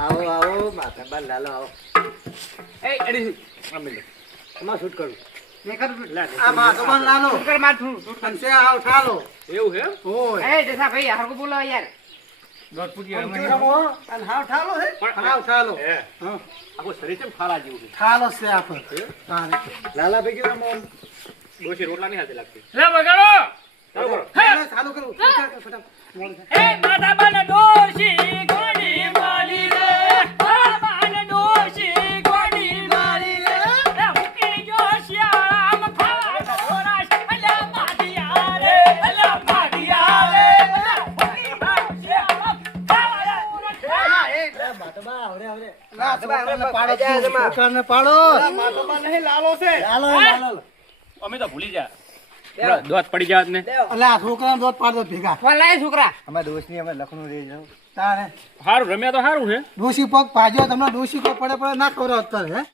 આવો આવો માથા બાર લાલો આવો એ અડી તમાર શૂટ કરું મે કર આ માથા બાર લાલો શૂટ કર માથું શૂટ અંશે આવ ઠાલો એવું હે ઓય એ જસા ભાઈ હરકો બોલો યાર દોડ પૂટી રમો અને હાવ ઠાલો હે હાવ ઠાલો હે હા આખો શરીર કેમ ફાળા જેવું છે ઠાલો છે આપણ લાલા ભેગી રમો ડોશી રોટલા નહીં હાથે લાગતી લે વગાડો ચાલુ કરું ફટાફટ એ માતા બન ડોશી ગોડી મારી રે બાબા ને ડોશી ગોડી મારી રે એ હુકી જો શ્યામ ખાવા ડોરાશ અલા માડિયા રે અલા માડિયા રે અલા હુકી શ્યામ ખાવા પાડો માથામાં નહીં લાલો છે લાલો અમે તો ભૂલી જા દોત પડી જાત ને અલા છોકરા દોત પાડો ભેગા વલાય છોકરા અમે દોસ્તની અમે લખનું રહી જાવ તારે હારું રમ્યા તો હારું છે ડોશી પગ પાજો તમને ડોશી પગ પડે ના ખબર અત્યારે હે